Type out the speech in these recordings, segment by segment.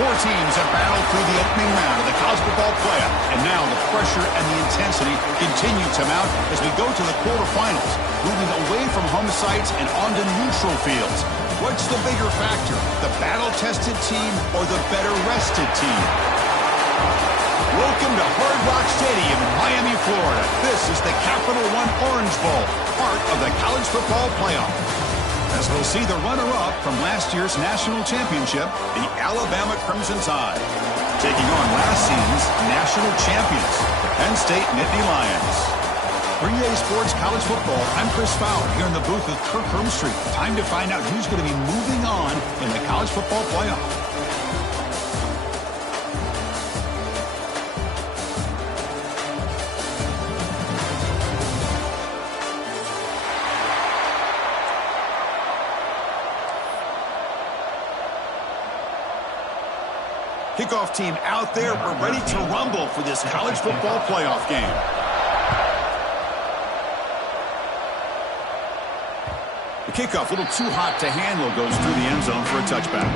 Four teams have battled through the opening round of the college football playoff, and now the pressure and the intensity continue to mount as we go to the quarterfinals, moving away from home sites and onto neutral fields. What's the bigger factor, the battle-tested team or the better-rested team? Welcome to Hard Rock Stadium in Miami, Florida. This is the Capital One Orange Bowl, part of the college football playoff. As we'll see the runner-up from last year's national championship, the Alabama Crimson Tide, taking on last season's national champions, the Penn State Nittany Lions. For EA Sports College Football, I'm Chris Fowler here in the booth with Kirk Hermstreet. Time to find out who's going to be moving on in the college football playoff. Kickoff team out there. We're ready to rumble for this college football playoff game. The kickoff, a little too hot to handle, goes through the end zone for a touchback.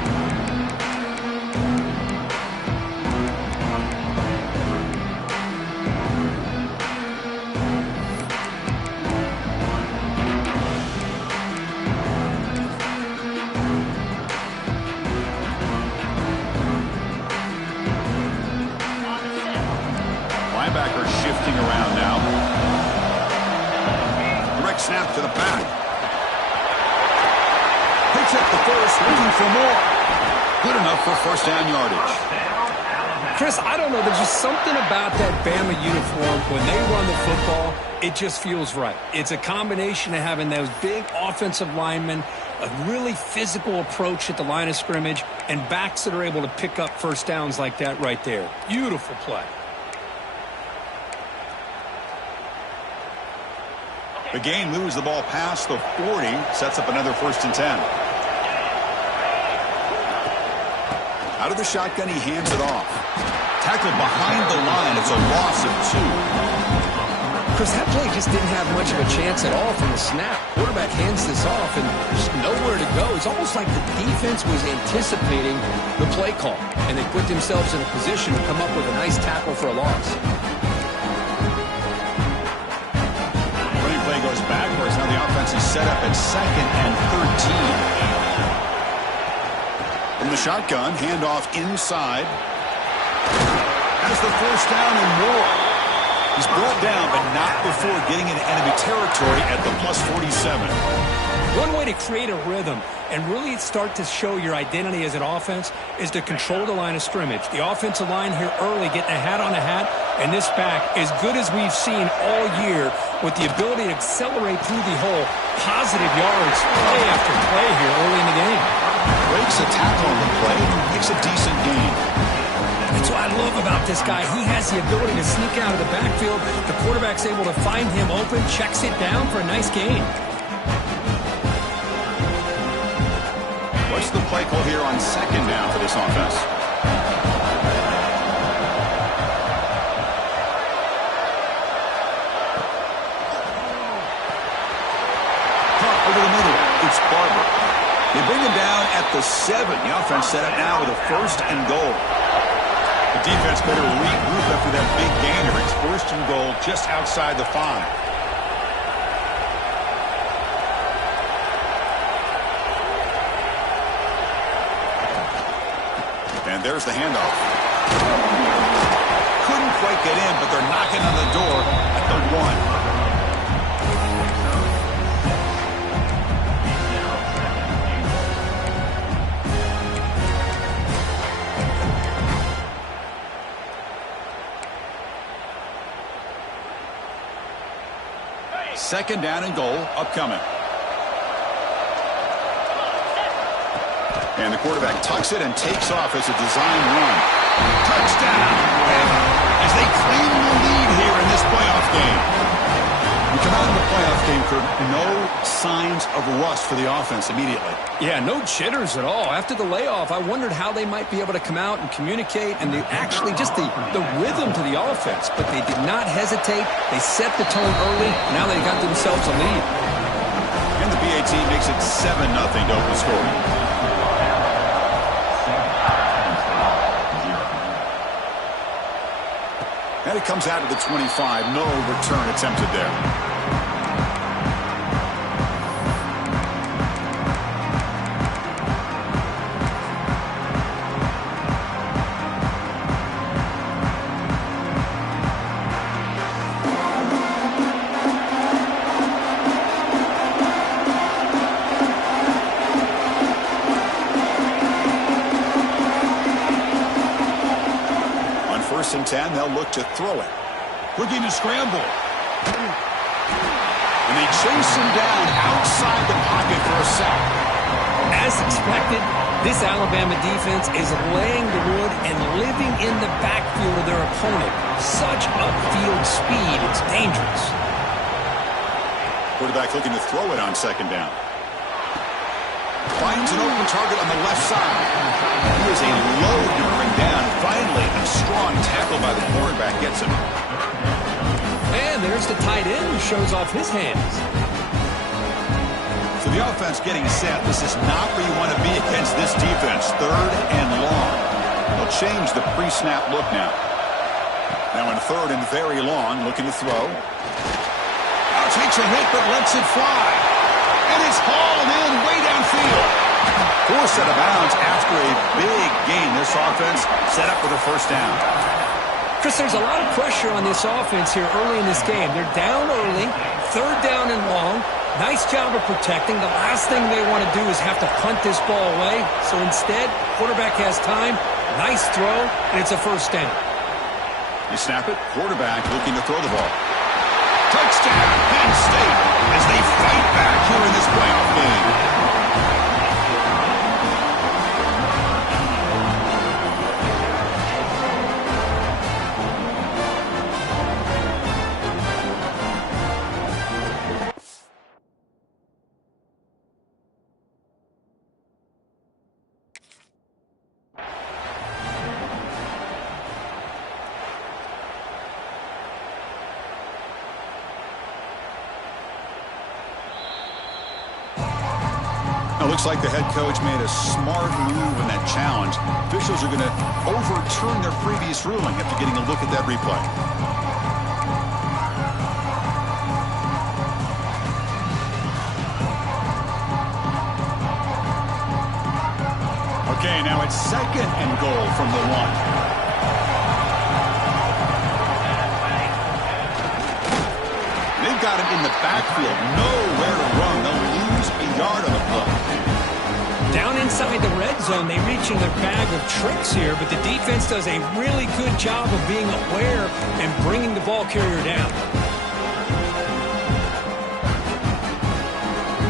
Shifting around now. Direct snap to the back. Picks up the first, looking for more. Good enough for first down yardage. Chris, I don't know. There's just something about that Bama uniform. When they run the football, it just feels right. It's a combination of having those big offensive linemen, a really physical approach at the line of scrimmage, and backs that are able to pick up first downs like that right there. Beautiful play. The gain moves the ball past the 40, sets up another 1st and 10. Out of the shotgun, he hands it off. Tackled behind the line. It's a loss of 2. Chris, that play just didn't have much of a chance at all from the snap. Quarterback hands this off, and there's nowhere to go. It's almost like the defense was anticipating the play call, and they put themselves in a position to come up with a nice tackle for a loss. Play goes backwards. Now the offense is set up at 2nd and 13. From the shotgun, handoff inside. Has the first down and more. He's brought down, but not before getting into enemy territory at the plus 47. One way to create a rhythm and really start to show your identity as an offense is to control the line of scrimmage. The offensive line here early getting a hat on a hat, and this back, as good as we've seen all year, with the ability to accelerate through the hole, positive yards, play after play here early in the game. Breaks a tackle on the play, makes a decent gain. That's what I love about this guy. He has the ability to sneak out of the backfield. The quarterback's able to find him open, checks it down for a nice gain. What's the play call here on 2nd down for this offense? Caught over the middle. It's Barber. They bring him down at the 7. The offense set up now with a 1st and goal. The defense better regroup after that big gainer. It's 1st and goal just outside the 5. And there's the handoff. Couldn't quite get in, but they're knocking on the door at the 1. Second down and goal upcoming. And the quarterback tucks it and takes off as a design run. Touchdown! As they claim the lead here in this playoff game. We come out of the playoff game, Kirk, no signs of rust for the offense immediately. Yeah, no jitters at all. After the layoff, I wondered how they might be able to come out and communicate and actually just the rhythm to the offense. But they did not hesitate. They set the tone early. Now they got themselves a lead. And the BA team makes it 7-0 to open scoring. And it comes out of the 25. No return attempted there. And 10, they'll look to throw it. Looking to scramble. And they chase him down outside the pocket for a sack. As expected, this Alabama defense is laying the wood and living in the backfield of their opponent. Such upfield speed, it's dangerous. Quarterback looking to throw it on second down. Finds an open target on the left side. He is a load to bring down. Finally, a strong tackle by the quarterback gets him. And there's the tight end who shows off his hands. So the offense getting set. This is not where you want to be against this defense. Third and long. They'll change the pre-snap look now. Now in third and very long, looking to throw. Now takes a hit but lets it fly. And it's hauled in way downfield. Forced out of bounds after a big gain. This offense set up with a first down. Chris, there's a lot of pressure on this offense here early in this game. They're down early, third down and long. Nice job of protecting. The last thing they want to do is have to punt this ball away. So instead, quarterback has time. Nice throw, and it's a first down. You snap it. Quarterback looking to throw the ball. Touchdown, Penn State, as they fight back here in this playoff game. Looks like the head coach made a smart move in that challenge. Officials are going to overturn their previous ruling after getting a look at that replay. Okay, now it's second and goal from the 1. They've got him in the backfield. Nowhere to run. They'll lose a yard on the play. Down inside the red zone, they reach in their bag of tricks here, but the defense does a really good job of being aware and bringing the ball carrier down.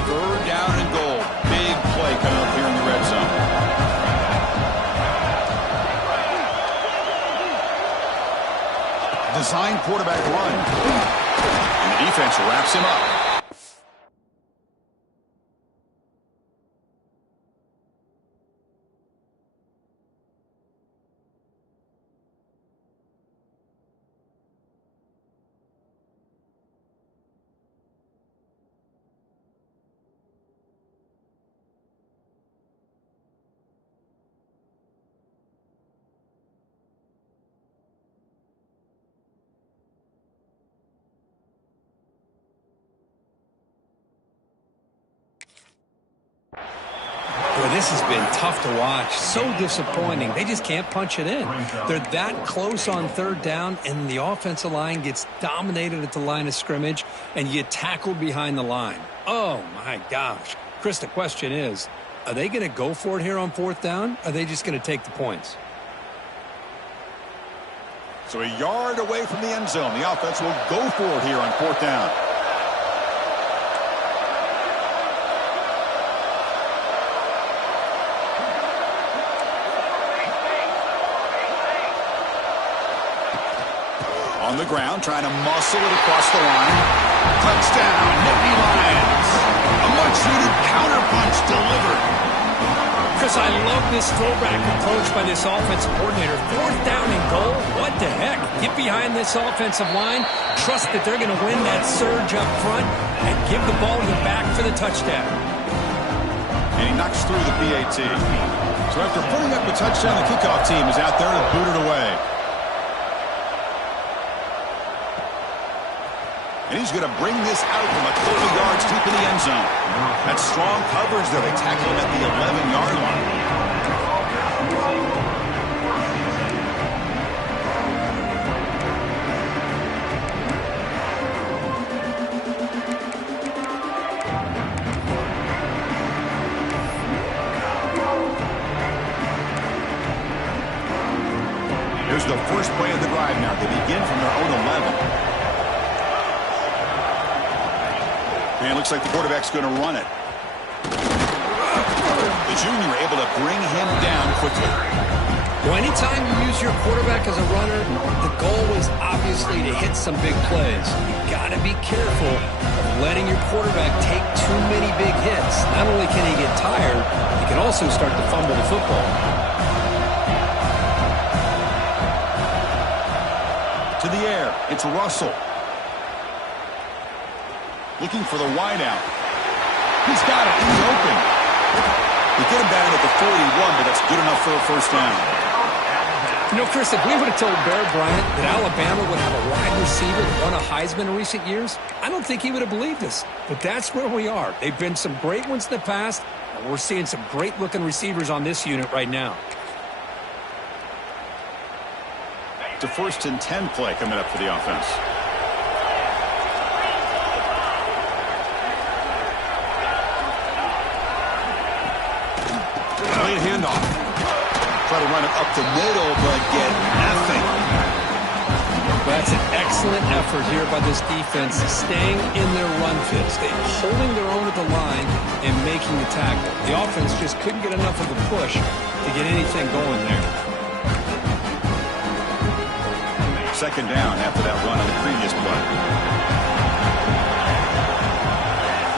Third down and goal. Big play coming up here in the red zone. Design quarterback run. And the defense wraps him up. This has been tough to watch. So disappointing. They just can't punch it in. They're that close on third down, and the offensive line gets dominated at the line of scrimmage, and you get tackled behind the line. Oh, my gosh. Chris, the question is, are they going to go for it here on fourth down? Or are they just going to take the points? So a yard away from the end zone. The offense will go for it here on fourth down. On the ground, trying to muscle it across the line. Touchdown, Nittany Lions. A much-needed counterpunch delivered. Chris, I love this throwback approach by this offensive coordinator. Fourth down and goal, what the heck? Get behind this offensive line, trust that they're going to win that surge up front, and give the ball to the back for the touchdown. And he knocks through the PAT. So after putting up a touchdown, the kickoff team is out there to boot it away. And he's going to bring this out from a couple yards deep in the end zone. That's strong coverage there. They tackle him at the 11-yard line. Here's the first play of the drive now. They begin from their own 11. And it looks like the quarterback's going to run it. The junior able to bring him down quickly. Well, anytime you use your quarterback as a runner, the goal is obviously to hit some big plays. You've got to be careful of letting your quarterback take too many big hits. Not only can he get tired, he can also start to fumble the football. To the air, it's Russell. Looking for the wideout. He's got it in the open. They get him down at the 41, but that's good enough for a first down. You know, Chris, if we would have told Bear Bryant that Alabama would have a wide receiver that won a Heisman in recent years, I don't think he would have believed us. But that's where we are. They've been some great ones in the past, and we're seeing some great-looking receivers on this unit right now. The 1st and 10 play coming up for the offense. Late handoff. Try to run it up the middle, but get nothing. That's an excellent effort here by this defense, staying in their run fit, holding their own at the line and making the tackle. The offense just couldn't get enough of the push to get anything going there. Second down after that run on the previous play.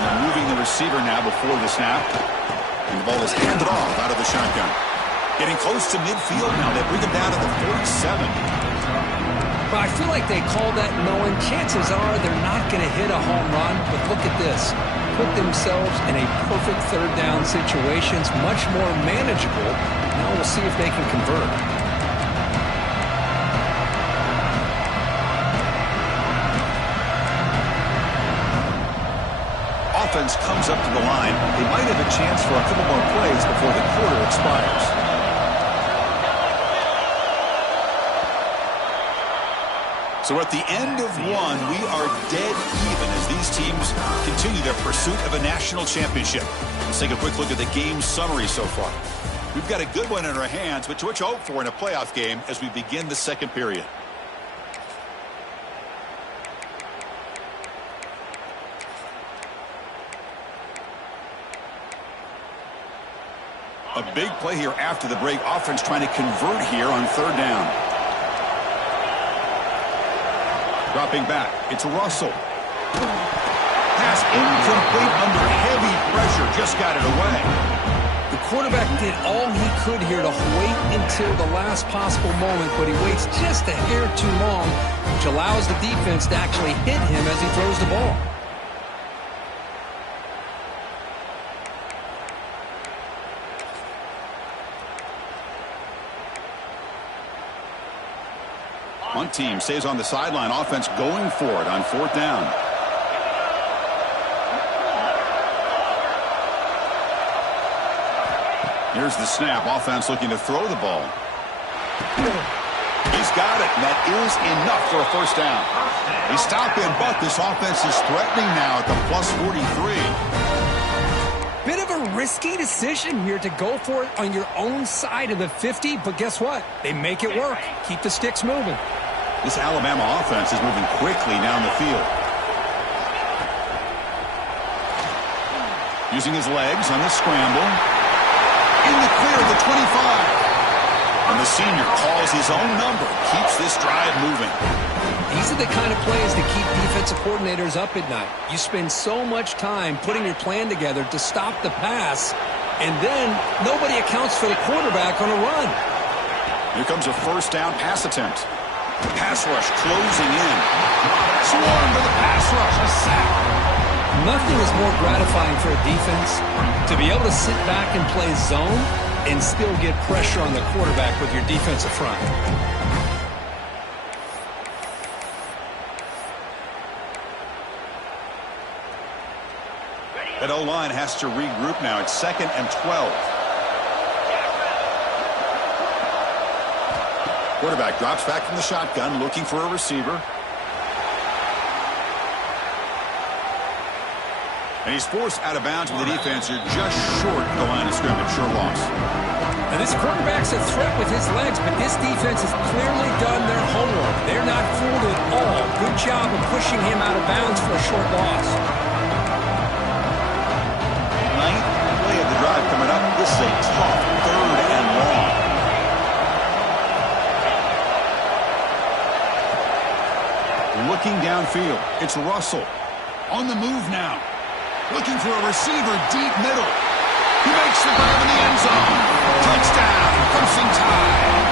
They're moving the receiver now before the snap. And the ball is handed off out of the shotgun. Getting close to midfield now. They bring him down to the 47. Well, I feel like they call that knowing chances are they're not going to hit a home run. But look at this. Put themselves in a perfect third down situation. It's much more manageable. Now we'll see if they can convert. Offense comes up to the line. They might have a chance for a couple more plays before the quarter expires. So at the end of one, we are dead even as these teams continue their pursuit of a national championship. Let's take a quick look at the game summary so far. We've got a good one in our hands, but what you hope for in a playoff game as we begin the second period. A big play here after the break. Offense trying to convert here on third down. Dropping back. It's Russell. Pass incomplete under heavy pressure. Just got it away. The quarterback did all he could here to wait until the last possible moment, but he waits just a hair too long, which allows the defense to actually hit him as he throws the ball. One team stays on the sideline. Offense going for it on fourth down. Here's the snap. Offense looking to throw the ball. He's got it, and that is enough for a first down. They stop in, but this offense is threatening now at the plus 43. Bit of a risky decision here to go for it on your own side of the 50, but guess what? They make it work. Keep the sticks moving. This Alabama offense is moving quickly down the field. Using his legs on the scramble. In the clear, the 25. And the senior calls his own number. Keeps this drive moving. These are the kind of plays that keep defensive coordinators up at night. You spend so much time putting your plan together to stop the pass, and then nobody accounts for the quarterback on a run. Here comes a first down pass attempt. Pass rush closing in. Swarm to the pass rush. A sack. Nothing is more gratifying for a defense to be able to sit back and play zone and still get pressure on the quarterback with your defensive front. That O-line has to regroup now. It's 2nd and 12. Quarterback drops back from the shotgun, looking for a receiver. And he's forced out of bounds with the defense. You're just short of the line of scrimmage. Sure loss. And this quarterback's a threat with his legs, but this defense has clearly done their homework. They're not fooled at all. Good job of pushing him out of bounds for a short loss. 9th play of the drive coming up. This is a tough 3rd and long. Looking downfield. It's Russell. On the move now. Looking for a receiver deep middle. He makes the grab in the end zone. Touchdown. Crimson Tide.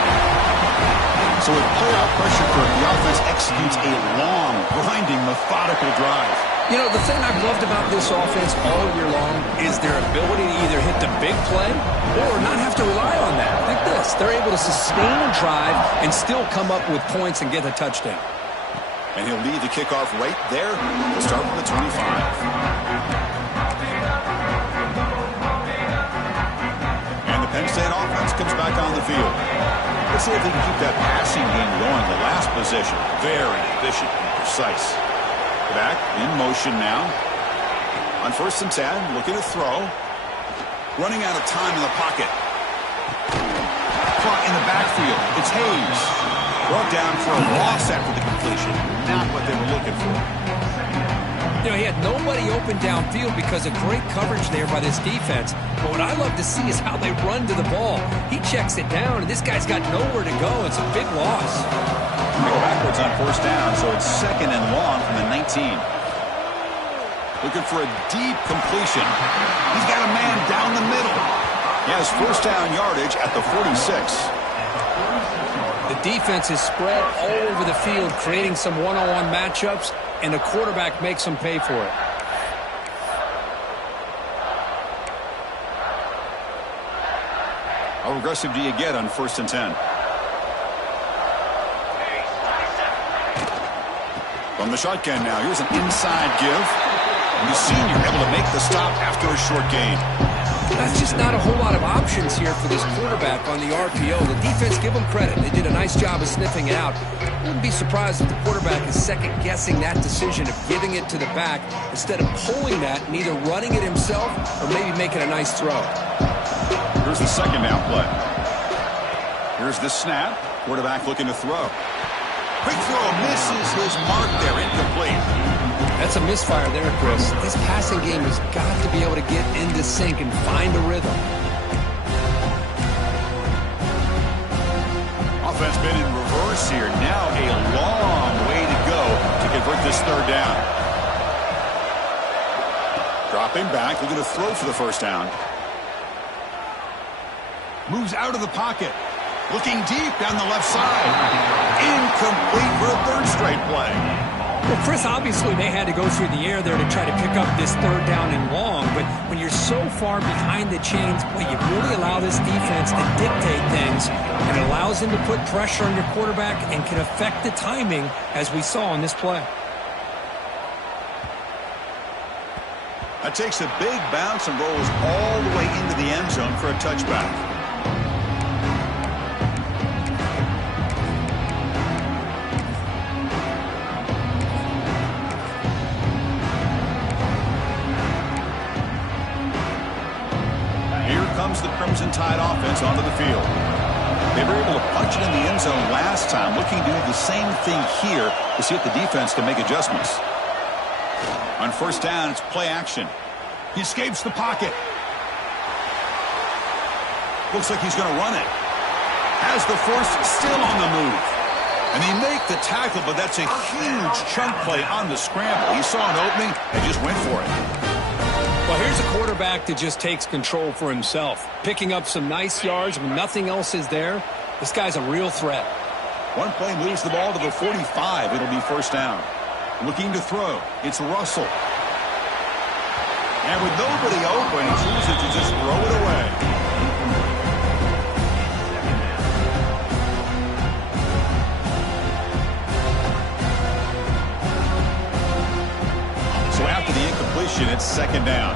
So with playoff pressure for the offense executes a long, grinding, methodical drive. You know, the thing I've loved about this offense all year long is their ability to either hit the big play or not have to rely on that. Like this. They're able to sustain a drive and still come up with points and get a touchdown. And he'll lead the kickoff right there. We'll start from the 25. Penn State offense comes back on the field. Let's see if they can keep that passing game going. The last possession, very efficient and precise. Back in motion now. On 1st and 10, looking to throw. Running out of time in the pocket. Caught in the backfield. It's Hayes. Brought down for a loss after the completion. Not what they were looking for. You know, he had nobody open downfield because of great coverage there by this defense. But what I love to see is how they run to the ball. He checks it down, and this guy's got nowhere to go. It's a big loss. We go backwards on 1st down, so it's 2nd and long from the 19. Looking for a deep completion. He's got a man down the middle. He has 1st down yardage at the 46. The defense is spread all over the field, creating some one-on-one matchups, and the quarterback makes them pay for it. How aggressive do you get on 1st and 10? From the shotgun now, here's an inside give. And the senior able to make the stop after a short gain. That's just not a whole lot of options here for this quarterback on the RPO. The defense, give them credit. They did a nice job of sniffing it out. Wouldn't be surprised if the quarterback is second-guessing that decision of giving it to the back instead of pulling that and either running it himself or maybe making a nice throw. Here's the 2nd down play. Here's the snap. Quarterback looking to throw. Quick throw misses his mark there. Incomplete. That's a misfire there, Chris. This passing game has got to be able to get into sync and find a rhythm. Offense been in reverse here. Now a long way to go to convert this 3rd down. Dropping back, looking to throw for the 1st down. Moves out of the pocket. Looking deep down the left side. Incomplete for a 3rd straight play. Well, Chris, obviously they had to go through the air there to try to pick up this 3rd down and long, but when you're so far behind the chains, boy, you really allow this defense to dictate things, and it allows them to put pressure on your quarterback and can affect the timing, as we saw on this play. That takes a big bounce and rolls all the way into the end zone for a touchback. The Crimson Tide offense onto the field. They were able to punch it in the end zone last time, looking to do the same thing here to see if the defense can make adjustments. On 1st down, it's play action. He escapes the pocket. Looks like he's going to run it. Has the force still on the move. And they make the tackle, but that's a huge chunk play on the scramble. He saw an opening and just went for it. Well, here's a quarterback that just takes control for himself, picking up some nice yards when nothing else is there. This guy's a real threat. One play moves the ball to the 45. It'll be 1st down. Looking to throw. It's Russell. And with nobody open, he chooses to just throw it away. So after the incompletion, it's 2nd down.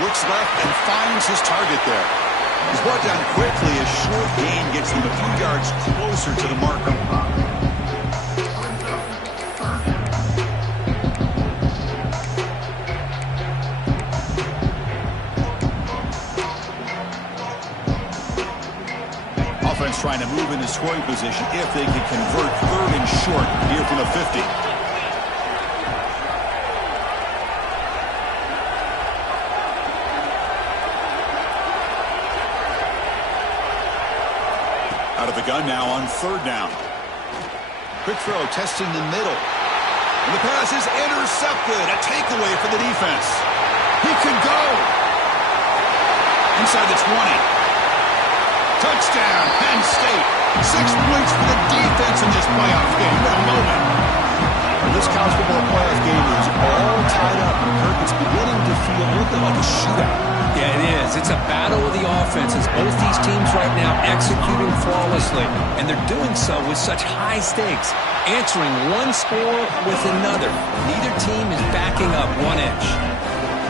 Looks left and finds his target there. He's brought down quickly. A short gain gets them a few yards closer to the marker. Offense trying to move into scoring position if they can convert 3rd and short here from the 50. Out of the gun now on 3rd down. Quick throw testing the middle. And the pass is intercepted. A takeaway for the defense. He could go. Inside the 20. Touchdown, Penn State. 6 points for the defense in this playoff game. What a moment. This college football playoff game is all tied up. Kirk, it's beginning to feel a little bit like a shootout. Yeah, it is. It's a battle of the offenses. Both these teams right now executing flawlessly, and they're doing so with such high stakes, answering one score with another. Neither team is backing up 1 inch.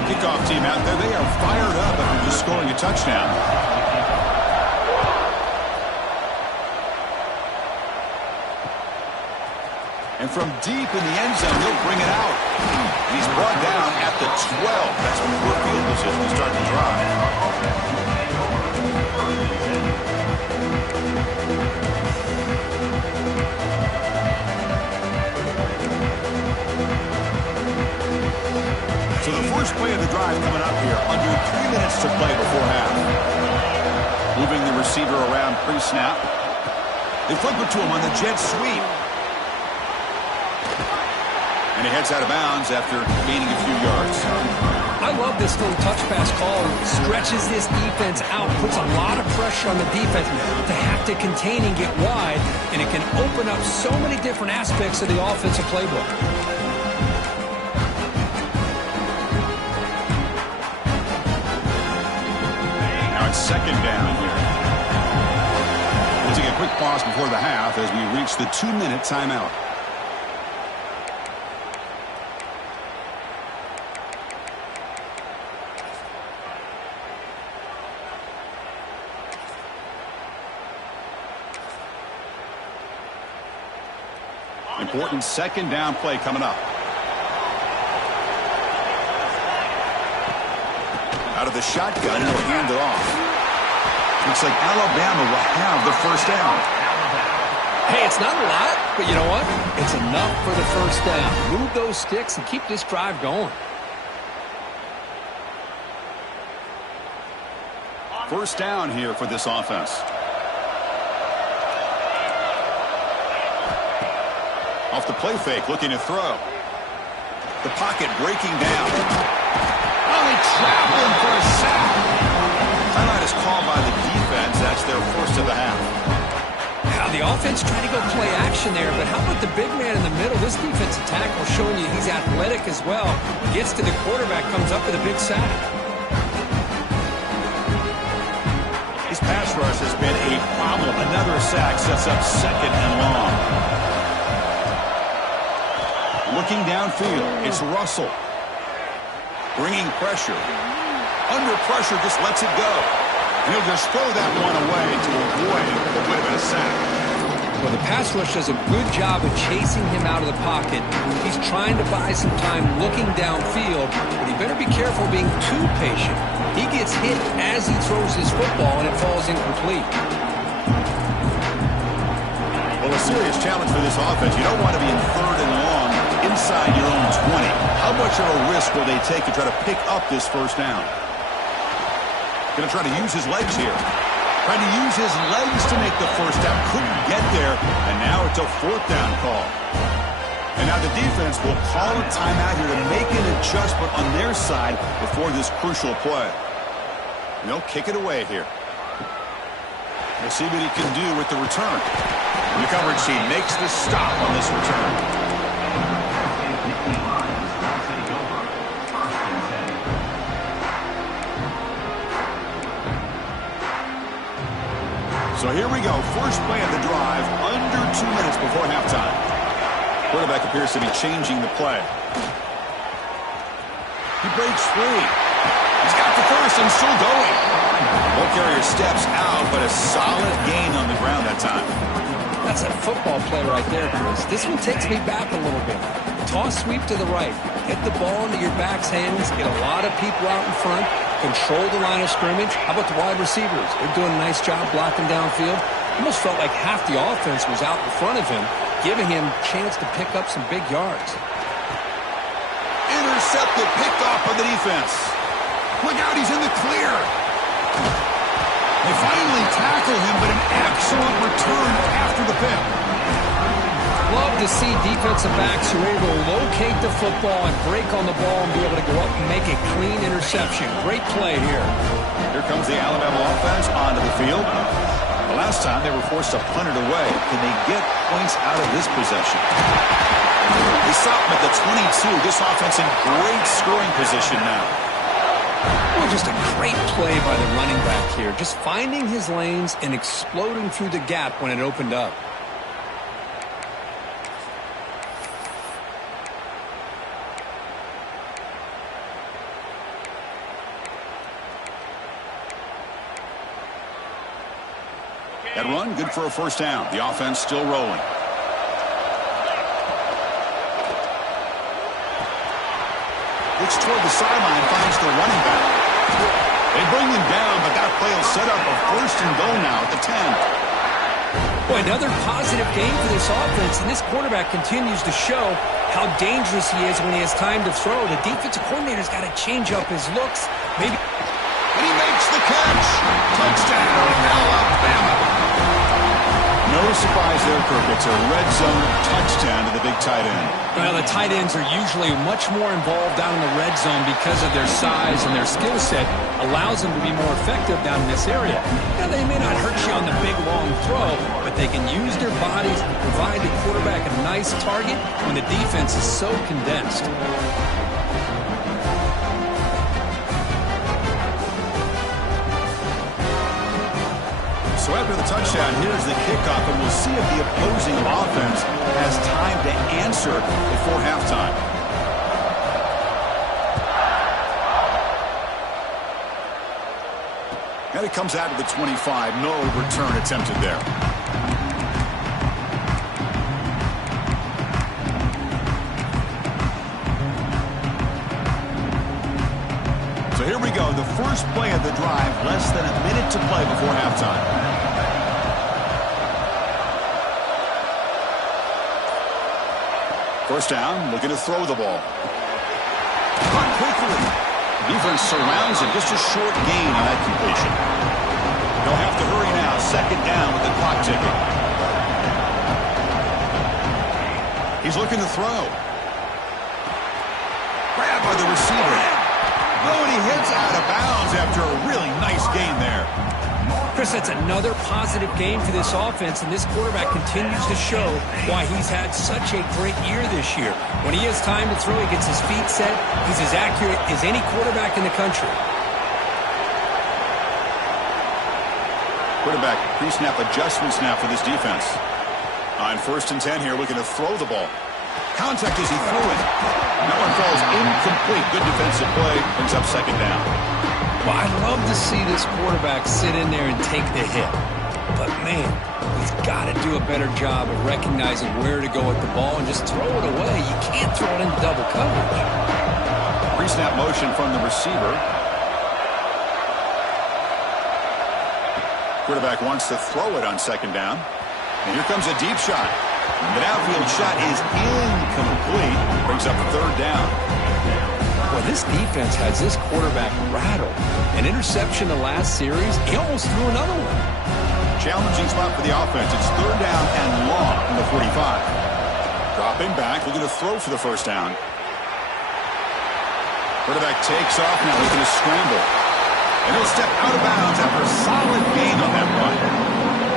Kickoff team out there, they are fired up after just scoring a touchdown. And from deep in the end zone, they'll bring it out. He's brought down at the 12. That's before field position to start the drive. So the first play of the drive coming up here. Under 3 minutes to play before half. Moving the receiver around pre-snap. They flip it to him on the jet sweep. And he heads out of bounds after gaining a few yards. I love this little touch pass call. It stretches this defense out, puts a lot of pressure on the defense to have to contain and get wide, and it can open up so many different aspects of the offensive playbook. Now it's 2nd down here. We'll take a quick pause before the half as we reach the 2-minute timeout. Important 2nd down play coming up. Out of the shotgun, he'll hand it off. Looks like Alabama will have the 1st down. Hey, it's not a lot, but you know what? It's enough for the 1st down. Move those sticks and keep this drive going. 1st down here for this offense. Off the play fake, looking to throw. The pocket breaking down. Only traveling for a sack. Timeout is called by the defense. That's their 1st of the half. Now the offense trying to go play action there, but how about the big man in the middle? This defensive tackle showing you he's athletic as well. Gets to the quarterback, comes up with a big sack. His pass rush has been a problem. Another sack sets up 2nd and long. Looking downfield, it's Russell. Bringing pressure. Under pressure, just lets it go. And he'll just throw that one away to avoid what would have been a sack. Well, the pass rush does a good job of chasing him out of the pocket. He's trying to buy some time looking downfield, but he better be careful being too patient. He gets hit as he throws his football, and it falls incomplete. Well, a serious challenge for this offense. You don't want to be in 3rd and long inside your own 20. How much of a risk will they take to try to pick up this 1st down? Going to try to use his legs here. Trying to use his legs to make the 1st down. Couldn't get there, and now it's a 4th down call. And now the defense will call a timeout here to make an adjustment on their side before this crucial play. And they'll kick it away here. We'll see what he can do with the return. And the coverage team makes the stop on this return. So here we go. First play of the drive, under 2 minutes before halftime. Quarterback appears to be changing the play. He breaks free. He's got the first and still going. Ball carrier steps out, but a solid gain on the ground that time. That's a football play right there, Chris. This one takes me back a little bit. Toss sweep to the right. Hit the ball into your back's hands. Get a lot of people out in front. Control the line of scrimmage. How about the wide receivers? They're doing a nice job blocking downfield. Almost felt like half the offense was out in front of him, giving him a chance to pick up some big yards. Intercepted, picked off by the defense. Look out, he's in the clear. They finally tackle him, but an excellent return after the pick. Love to see defensive backs who are able to locate the football and break on the ball and be able to go up and make a clean interception. Great play here. Here comes the Alabama offense onto the field. The last time they were forced to punt it away. Can they get points out of this possession? They stop him at the 22. This offense in great scoring position now. Well, just a great play by the running back here. Just finding his lanes and exploding through the gap when it opened up. That run, good for a first down. The offense still rolling. Looks toward the sideline, finds the running back. They bring him down, but that play will set up a first and goal now at the 10. Boy, another positive game for this offense, and this quarterback continues to show how dangerous he is when he has time to throw. The defensive coordinator's got to change up his looks. Maybe. And he makes the catch. Touchdown, Alabama. No surprise there, Kirk. It's a red zone touchdown to the big tight end. Well, the tight ends are usually much more involved down in the red zone because of their size and their skill set allows them to be more effective down in this area. Now, they may not hurt you on the big, long throw, but they can use their bodies to provide the quarterback a nice target when the defense is so condensed. So after the touchdown, here's the kickoff, and we'll see if the opposing offense has time to answer before halftime. And it comes out of the 25. No return attempted there. So here we go, the first play of the drive, less than a minute to play before halftime. First down, looking to throw the ball. Run quickly. Defense surrounds him, just a short gain on that completion. They'll have to hurry now, second down with the clock ticking. He's looking to throw. Grabbed by the receiver. Oh, and he hits out of bounds after a really nice gain there. Chris, that's another positive game for this offense, and this quarterback continues to show why he's had such a great year this year. When he has time to throw, he gets his feet set. He's as accurate as any quarterback in the country. Quarterback pre-snap adjustments now for this defense. On first and 10 here, looking to throw the ball. Contact as he threw it. That one falls incomplete. Good defensive play. Brings up second down. Well, I'd love to see this quarterback sit in there and take the hit. But, man, he's got to do a better job of recognizing where to go with the ball and just throw it away. You can't throw it into double coverage. Pre-snap motion from the receiver. Quarterback wants to throw it on second down. And here comes a deep shot. The downfield shot is incomplete. Brings up third down. Well, this defense has this quarterback rattled. An interception the last series, he almost threw another one. Challenging spot for the offense. It's third down and long from the 45. Dropping back, looking to throw for the first down. Quarterback takes off now, looking to scramble. And he'll step out of bounds after a solid gain on that run.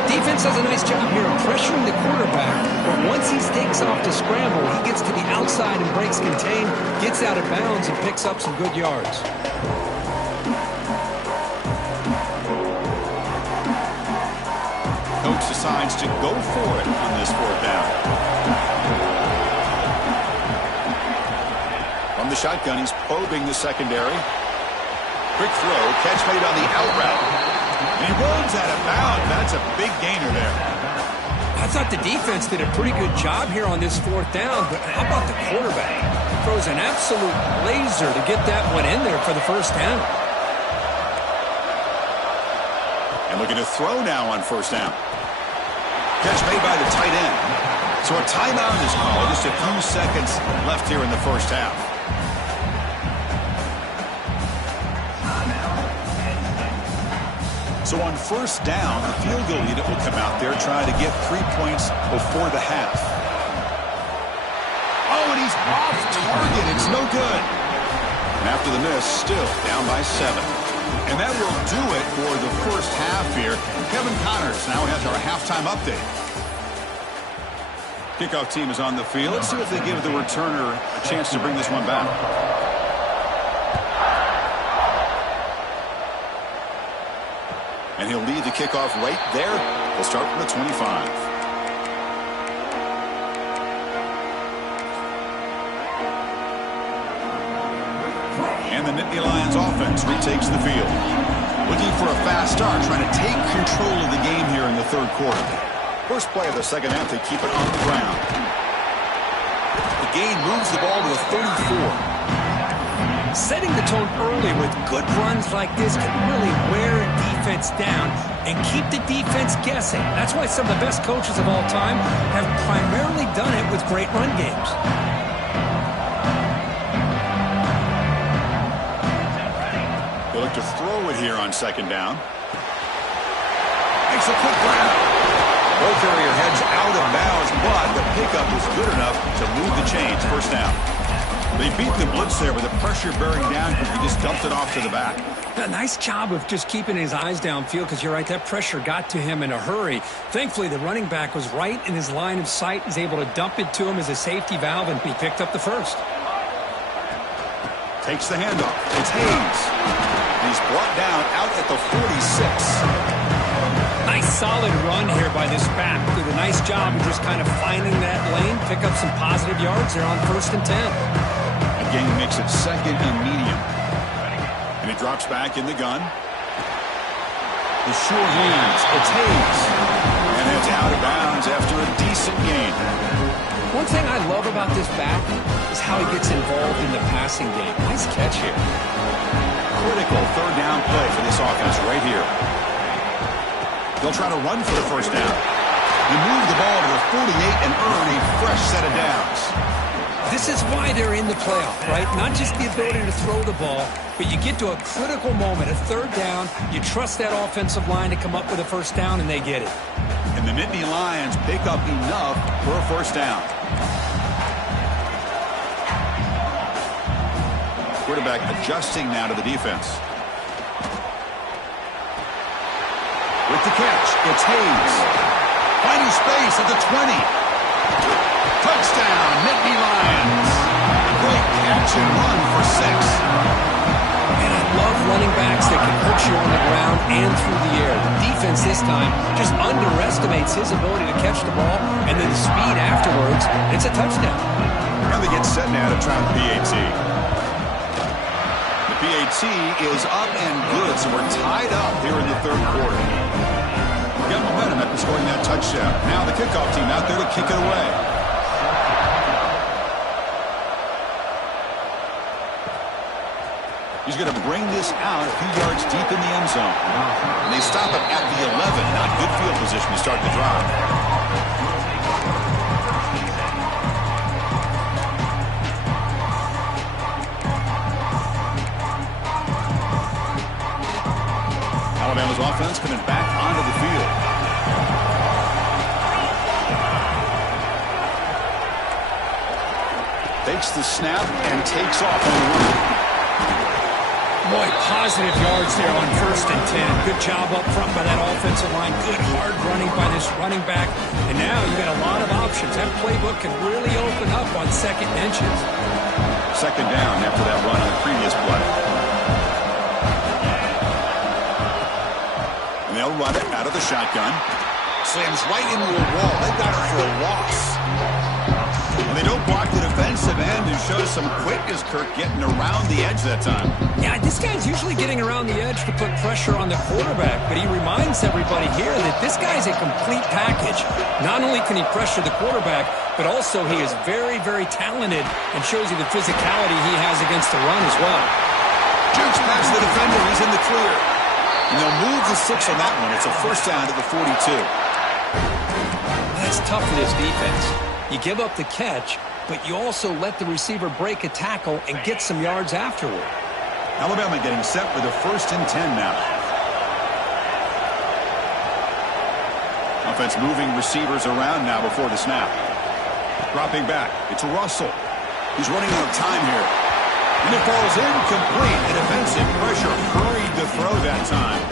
Defense does a nice job here of pressuring the quarterback, but once he takes off to scramble, he gets to the outside and breaks contain, gets out of bounds, and picks up some good yards. Coach decides to go for it on this fourth down. From the shotgun, he's probing the secondary. Quick throw, catch made on the out route. And he runs out of bounds. That's a big gainer there. I thought the defense did a pretty good job here on this fourth down, but how about the quarterback? Throws an absolute laser to get that one in there for the first down. And looking to throw now on first down. Catch made by the tight end. So a timeout is called. Just a few seconds left here in the first half. So on first down, the field goal unit will come out there trying to get 3 points before the half. Oh, and he's off target. It's no good. And after the miss, still down by 7. And that will do it for the first half here. Kevin Connors now has our halftime update. Kickoff team is on the field. Let's see if they give the returner a chance to bring this one back. And he'll lead the kickoff right there. We'll start from the 25. And the Nittany Lions offense retakes the field. Looking for a fast start, trying to take control of the game here in the third quarter. First play of the second half, they keep it on the ground. The gain moves the ball to the 34. Setting the tone early with good runs like this can really wear a defense down and keep the defense guessing. That's why some of the best coaches of all time have primarily done it with great run games. They look to throw it here on second down. Makes a quick grab. Ball carrier heads out of bounds, but the pickup was good enough to move the chains. First down. They beat the blitz there with the pressure bearing down because he just dumped it off to the back. A nice job of just keeping his eyes downfield because you're right, that pressure got to him in a hurry. Thankfully, the running back was right in his line of sight. He's able to dump it to him as a safety valve, and he picked up the first. Takes the handoff. It's Hayes. He's brought down out at the 46. Nice solid run here by this back. Did a nice job of just kind of finding that lane, pick up some positive yards there on 1st and 10. Again, he makes it second and medium. And he drops back in the gun. The sure hands. It's Hayes. And it's out of bounds after a decent gain. One thing I love about this back is how he gets involved in the passing game. Nice catch here. Critical third down play for this offense right here. They'll try to run for the first down. They move the ball to the 48 and earn a fresh set of downs. This is why they're in the playoff, right? Not just the ability to throw the ball, but you get to a critical moment, a third down, you trust that offensive line to come up with a first down, and they get it. And the Nittany Lions pick up enough for a first down. Quarterback adjusting now to the defense. With the catch, it's Hayes. Finding space at the 20. Touchdown, Nittany Lions. A great catch and run for 6. And I love running backs that can put you on the ground and through the air. The defense this time just underestimates his ability to catch the ball, and then the speed afterwards, it's a touchdown. Now they get set now to try the PAT. The PAT is up and good, so we're tied up here in the third quarter. We got momentum after scoring that touchdown. Now the kickoff team out there to kick it away. He's going to bring this out a few yards deep in the end zone. And they stop him at the 11. Not good field position to start the drive. Alabama's offense coming back onto the field. Takes the snap and takes off on the run. Boy, positive yards there on 1st and 10. Good job up front by that offensive line. Good hard running by this running back. And now you got a lot of options. That playbook can really open up on second and inches. Second down after that run on the previous play. And they'll run it out of the shotgun. Slams right into a wall. They got it for a loss. And they don't block the defensive end and shows some quickness, Kirk, getting around the edge that time. Yeah, this guy's usually getting around the edge to put pressure on the quarterback, but he reminds everybody here that this guy's a complete package. Not only can he pressure the quarterback, but also he is very, very talented and shows you the physicality he has against the run as well. Jukes past the defender. He's in the clear. And they'll move the 6 on that one. It's a first down to the 42. That's tough for this defense. You give up the catch, but you also let the receiver break a tackle and get some yards afterward. Alabama getting set with a 1st and 10 now. Offense moving receivers around now before the snap. Dropping back. It's Russell. He's running out of time here. And it falls incomplete. And defensive pressure hurried to throw that time.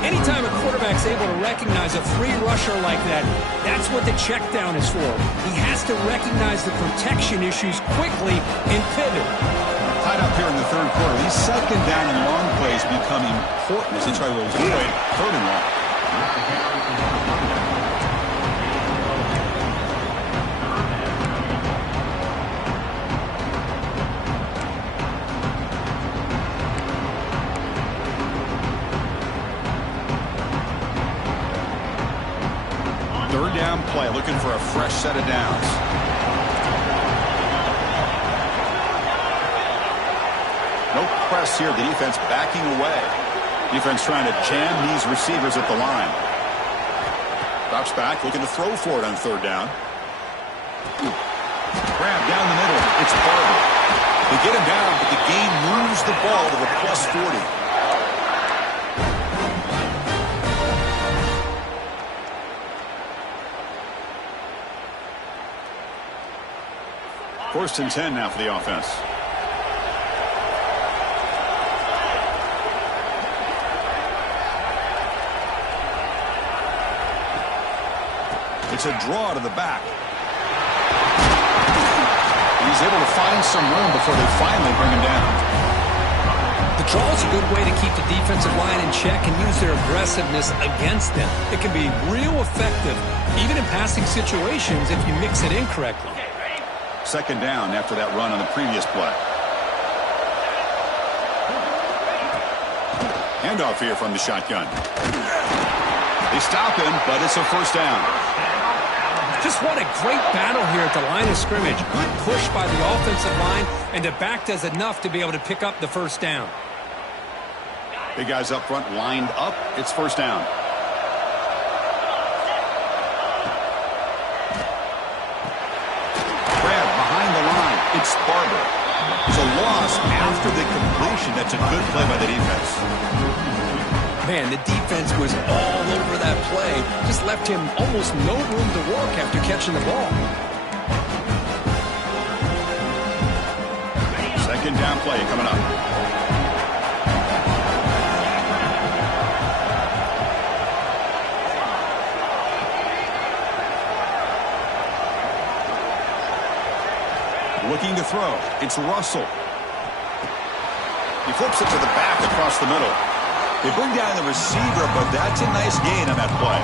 Anytime a quarterback's able to recognize a free rusher like that, that's what the check down is for. He has to recognize the protection issues quickly and pivot. Tied up here in the 3rd quarter. These 2nd down and long plays become important as they try to avoid 3rd and long. Down play, looking for a fresh set of downs. No press here. The defense backing away. Defense trying to jam these receivers at the line. Drops back, looking to throw for it on 3rd down. Grab down the middle. It's Barber. They get him down, but the game moves the ball to the plus 40. 1st and 10 now for the offense. It's a draw to the back. He's able to find some room before they finally bring him down. The draw is a good way to keep the defensive line in check and use their aggressiveness against them. It can be real effective, even in passing situations, if you mix it in correctly. 2nd down after that run on the previous play. Handoff here from the shotgun. They stop him, but it's a 1st down. Just what a great battle here at the line of scrimmage. Good push by the offensive line, and the back does enough to be able to pick up the 1st down. Big guys up front lined up. It's 1st down. It's Barber. It's a loss after the completion. That's a good play by the defense. Man, the defense was all over that play. Just left him almost no room to work after catching the ball. 2nd down play coming up. Looking to throw. It's Russell. He flips it to the back across the middle. They bring down the receiver, but that's a nice gain on that play.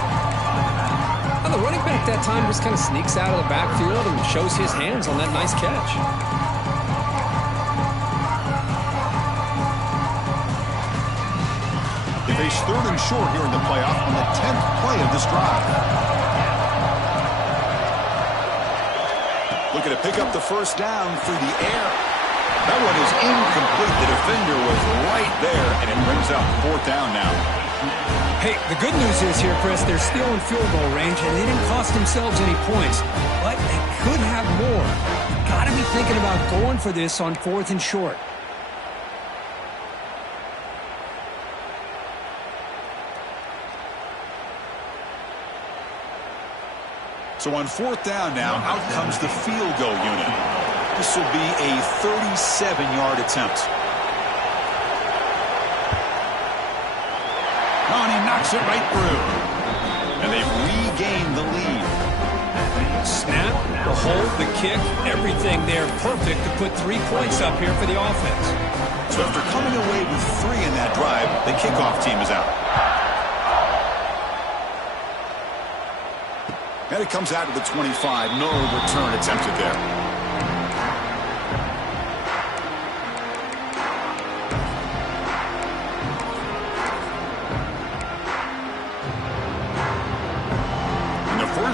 Well, the running back that time just kind of sneaks out of the backfield and shows his hands on that nice catch. They face 3rd and short here in the playoff on the 10th play of this drive. Looking to pick up the 1st down through the air. That one is incomplete. The defender was right there, and it brings up 4th down now. Hey, the good news is here, Chris, they're still in field goal range, and they didn't cost themselves any points. But they could have more. Got to be thinking about going for this on 4th and short. So on 4th down now, out comes the field goal unit. This will be a 37-yard attempt. Oh, and he knocks it right through. And they've regained the lead. Snap, the hold, the kick, everything there perfect to put 3 points up here for the offense. So after coming away with 3 in that drive, the kickoff team is out. And it comes out to the 25. No return attempted there.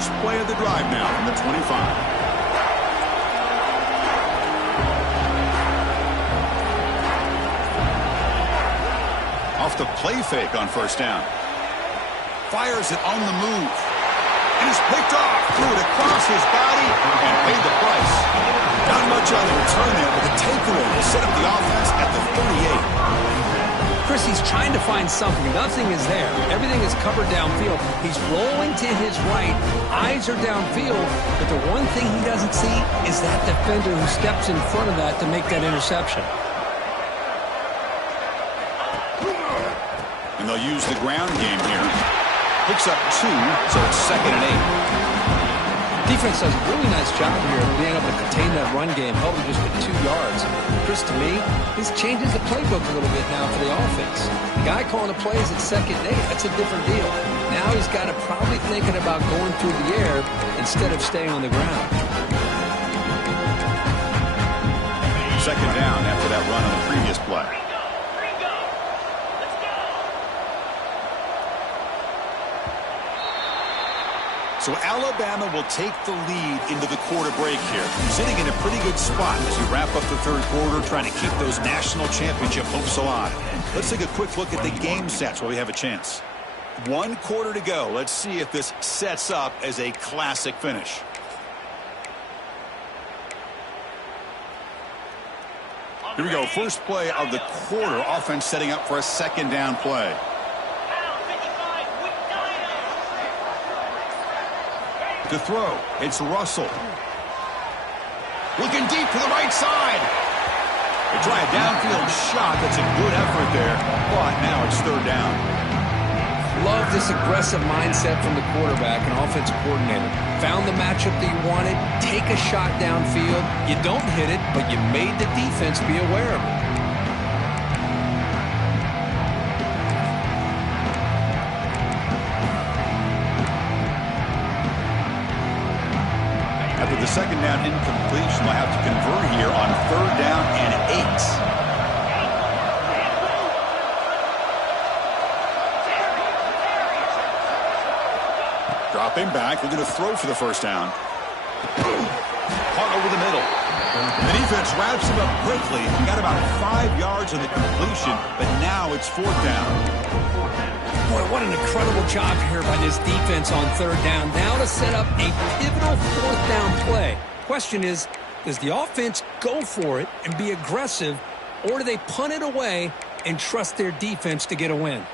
first play of the drive now from the 25. Off the play fake on first down. Fires it on the move. And it's picked off. Threw it across his body and paid the price. Not much on the return there, but the takeaway will set up the offense at the 38. Chris, he's trying to find something. Nothing is there. Everything is covered downfield. He's rolling to his right. Eyes are downfield. But the one thing he doesn't see is that defender who steps in front of that to make that interception. And they'll use the ground game here. Picks up 2, so it's 2nd and 8. Defense does a really nice job here of being able to contain that run game, held it just with 2 yards. Chris, to me, this changes the playbook a little bit now for the offense. The guy calling the plays at 2nd and 8, that's a different deal. Now he's got to probably thinking about going through the air instead of staying on the ground. 2nd down after that run on the previous play. So Alabama will take the lead into the quarter break here. Sitting in a pretty good spot as you wrap up the third quarter, trying to keep those national championship hopes alive. Let's take a quick look at the game sets while we have a chance. 1 quarter to go. Let's see if this sets up as a classic finish. Here we go. First play of the quarter. Offense setting up for a 2nd down play. To throw, it's Russell. Looking deep to the right side. They try a downfield shot. That's a good effort there, but now it's 3rd down. Love this aggressive mindset from the quarterback and offensive coordinator. Found the matchup that you wanted, take a shot downfield. You don't hit it, but you made the defense be aware of it. After the 2nd down incompletion, they'll have to convert here on 3rd down and 8. Dropping back, looking to throw for the first down. Caught over the middle. The defense wraps him up quickly. He got about 5 yards on the completion, but now it's 4th down. Boy, what an incredible job here by this defense on 3rd down. Now to set up a pivotal 4th down play. Question is, does the offense go for it and be aggressive, or do they punt it away and trust their defense to get a win?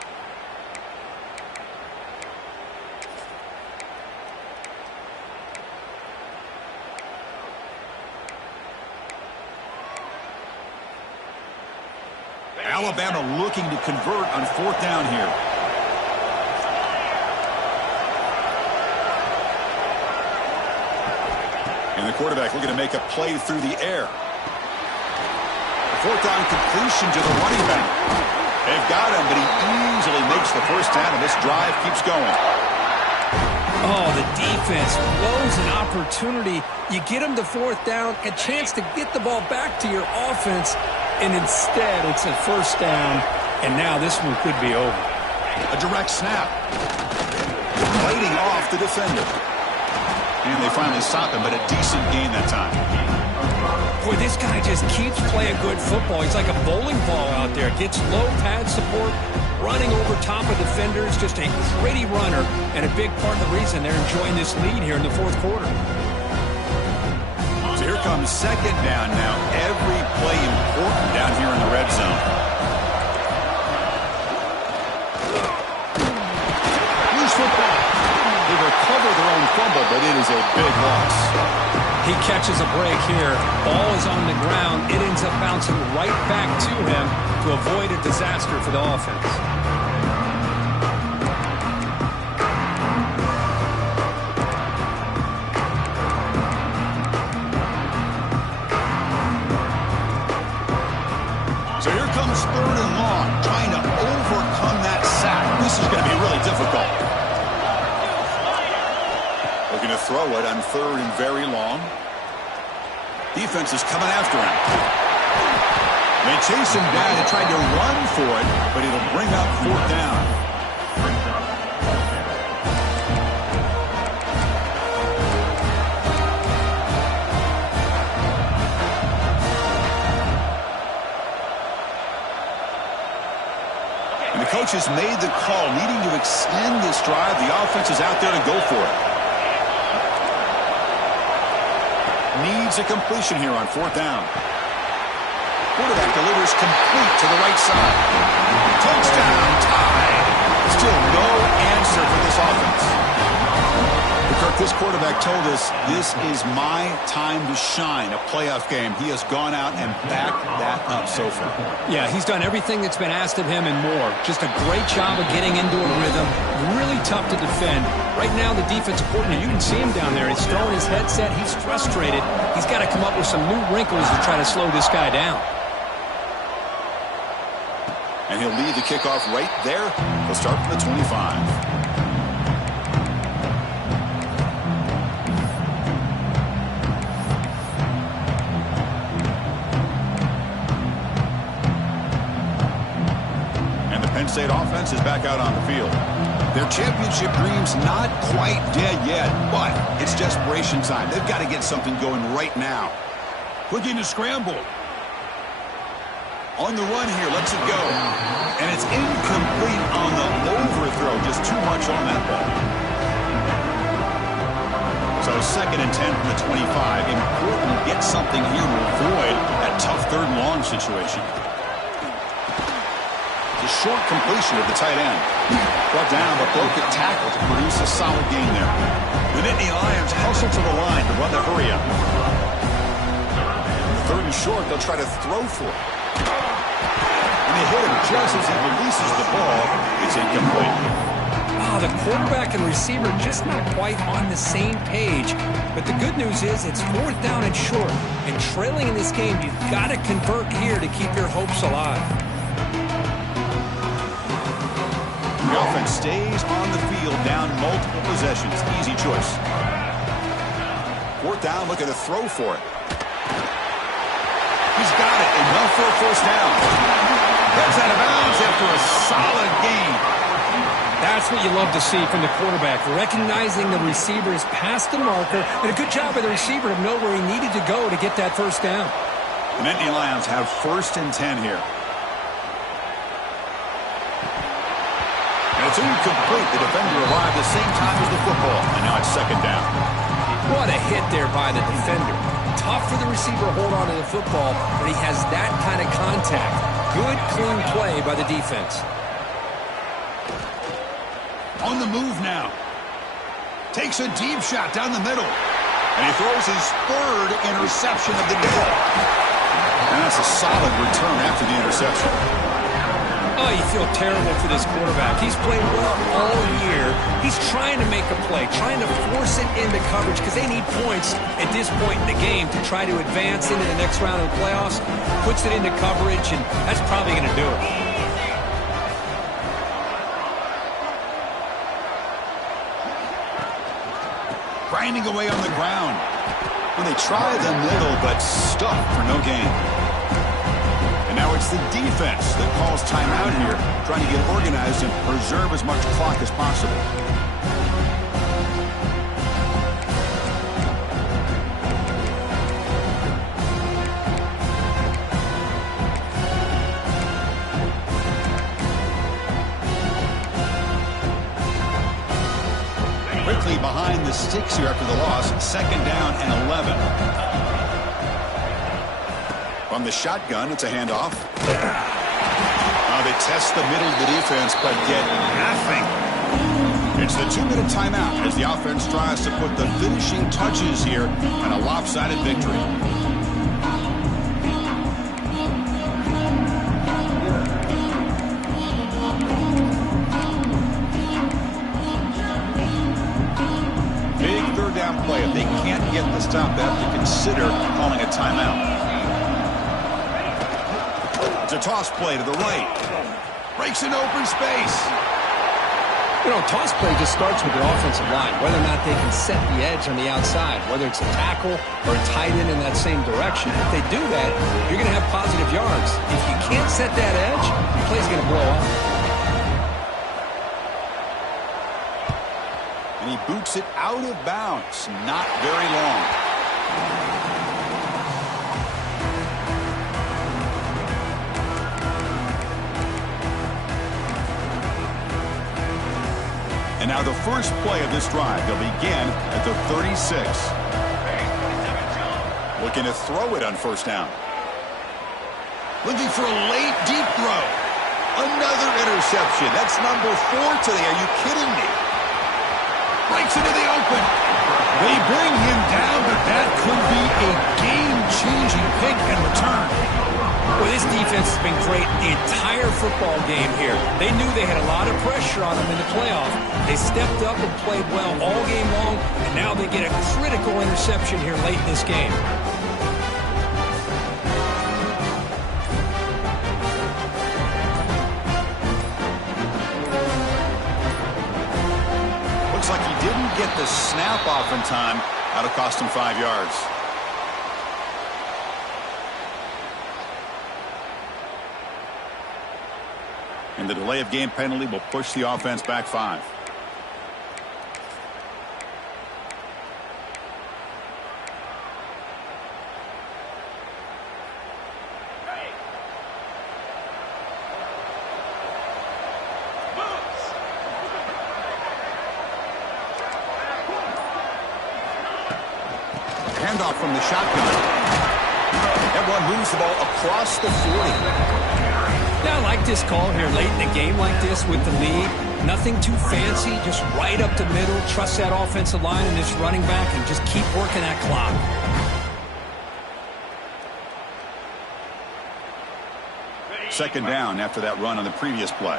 Alabama looking to convert on 4th down here. And the quarterback looking to make a play through the air. 4th down completion to the running back. They've got him, but he easily makes the first down, and this drive keeps going. Oh, the defense blows an opportunity. You get them to 4th down, a chance to get the ball back to your offense, and instead it's a 1st down, and now this one could be over. A direct snap. Fighting off the defender. And they finally stop him, but a decent gain that time. Boy, this guy just keeps playing good football. He's like a bowling ball out there. Gets low pad support, running over top of defenders. Just a gritty runner, and a big part of the reason they're enjoying this lead here in the 4th quarter. So here comes 2nd down now. Every play important down here in the red zone. Loose football. They recover their own fumble, but it is a big loss. He catches a break here. Ball is on the ground. It ends up bouncing right back to him to avoid a disaster for the offense. So here comes 3rd and long, trying to overcome that sack. This is going to be really difficult. Looking to throw it on 3rd and very long. Defense is coming after him. They chase him down and tried to run for it, but it'll bring up 4th down. coach has made the call, needing to extend this drive. The offense is out there to go for it. Needs a completion here on 4th down. Quarterback delivers complete to the right side. Touchdown, tie. Still no answer for this offense. Kirk, this quarterback told us this is my time to shine, a playoff game. He has gone out and backed that up so far. Yeah, he's done everything that's been asked of him and more. Just a great job of getting into a rhythm. Really tough to defend. Right now, the defensive coordinator, you can see him down there. He's throwing his headset. He's frustrated. He's got to come up with some new wrinkles to try to slow this guy down. And he'll lead the kickoff right there. He'll start from the 25. State offense is back out on the field. Their championship dreams not quite dead yet, but it's desperation time. They've got to get something going right now. Looking to scramble. On the run here, lets it go. And it's incomplete on the overthrow. Just too much on that ball. So 2nd and 10 from the 25. Important to get something here to avoid that tough 3rd and long situation. Short completion of the tight end. Brought down, but broke a tackle to produce a solid gain there. The Nittany Lions hustle to the line to run the hurry up. 3rd and short, they'll try to throw for it. And they hit him just as he releases the ball. It's incomplete. Oh, the quarterback and receiver just not quite on the same page. But the good news is it's 4th down and short. And trailing in this game, you've got to convert here to keep your hopes alive. The offense stays on the field, down multiple possessions. Easy choice. 4th down, looking to throw for it. He's got it. Enough for a 1st down. Gets out of bounds after a solid gain. That's what you love to see from the quarterback, recognizing the receiver is past the marker, and a good job by the receiver to know where he needed to go to get that 1st down. The Nittany Lions have 1st and 10 here. It's incomplete. The defender arrived the same time as the football, and now it's 2nd down. What a hit there by the defender. Tough for the receiver to hold on to the football, but he has that kind of contact. Good, clean play by the defense. On the move now. Takes a deep shot down the middle. And he throws his 3rd interception of the day. And that's a solid return after the interception. Oh, you feel terrible for this quarterback. He's played well all year. He's trying to make a play, trying to force it into coverage because they need points at this point in the game to try to advance into the next round of the playoffs. Puts it into coverage, and that's probably going to do it. Grinding away on the ground. When they try the middle, but stuck for no gain. And now it's the defense that calls timeout here, trying to get organized and preserve as much clock as possible. Quickly behind the sticks here after the loss, 2nd down and 11. From the shotgun, it's a handoff. They test the middle of the defense, but get nothing. It's the 2-minute timeout as the offense tries to put the finishing touches here on a lopsided victory. Big 3rd down play. If they can't get the stop, they have to consider calling a timeout. It's a toss play to the right. Breaks an open space. You know, toss play just starts with the offensive line, whether or not they can set the edge on the outside, whether it's a tackle or a tight end in that same direction. If they do that, you're going to have positive yards. If you can't set that edge, the play's going to blow up. And he boots it out of bounds. Not very long. now the first play of this drive. They'll begin at the 36. Looking to throw it on first down. Looking for a late, deep throw. Another interception. That's number 4 today. Are you kidding me? Breaks into the open. They bring him down, but that could be a game-changing pick and return. Well, this defense has been great the entire football game here. They knew they had a lot of pressure on them in the playoff. They stepped up and played well all game long, and now they get a critical interception here late in this game. Looks like he didn't get the snap off in time. That'll cost him 5 yards. And the delay of game penalty will push the offense back 5. Handoff from the shotgun. Everyone moves the ball across the 40. Yeah, I like this call here late in a game like this with the lead. Nothing too fancy, just right up the middle. Trust that offensive line and this running back and just keep working that clock. Second down after that run on the previous play.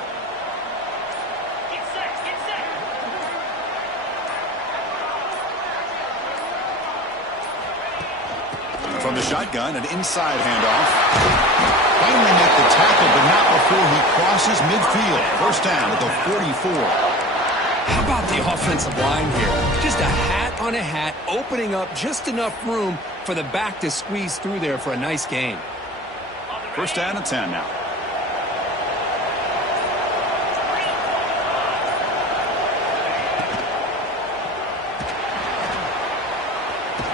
From the shotgun, an inside handoff. Finally make the tackle, but not before he crosses midfield. First down at the 44. How about the offensive line here? Just a hat on a hat, opening up just enough room for the back to squeeze through there for a nice gain. First down and 10 now.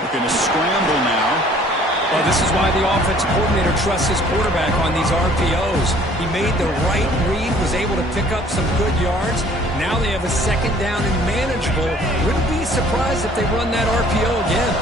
Looking to scramble now. Well, this is why the offensive coordinator trusts his quarterback on these RPOs. He made the right read, was able to pick up some good yards. Now they have a second down and manageable. Wouldn't be surprised if they run that RPO again.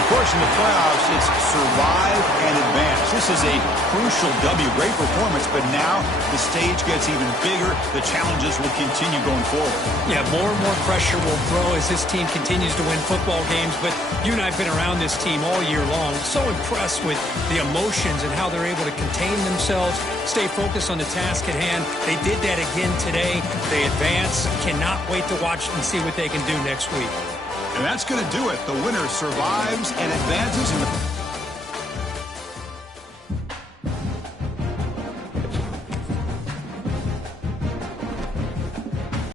Of course, in the playoffs, it's survive and advance. This is a crucial W. Great performance, but now the stage gets even bigger. The challenges will continue going forward. Yeah, more and more pressure will grow as this team continues to win football games. But you and I have been around this team all year long. So impressed with the emotions and how they're able to contain themselves, stay focused on the task at hand. They did that again today. They advance. Cannot wait to watch and see what they can do next week. And that's going to do it. The winner survives and advances in the